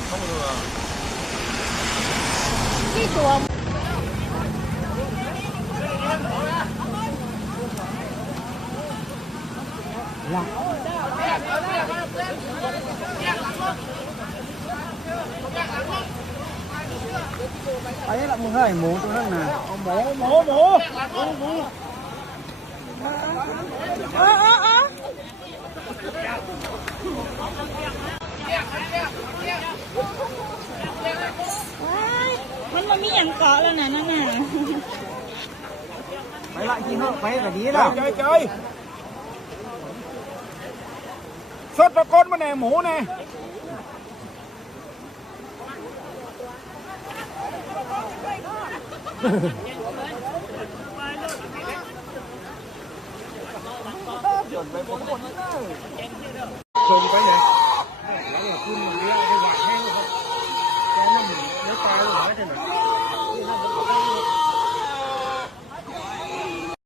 mình không lừa cái chuồng là ấy là muốn hơi mố tôi đang nào mố mố mố mố à, à, à. มันมันมีอย่างเกาะแล้วนะนั่นน่ะ ไปละกินเถอะไปแบบนี้ละ ใจใจสดป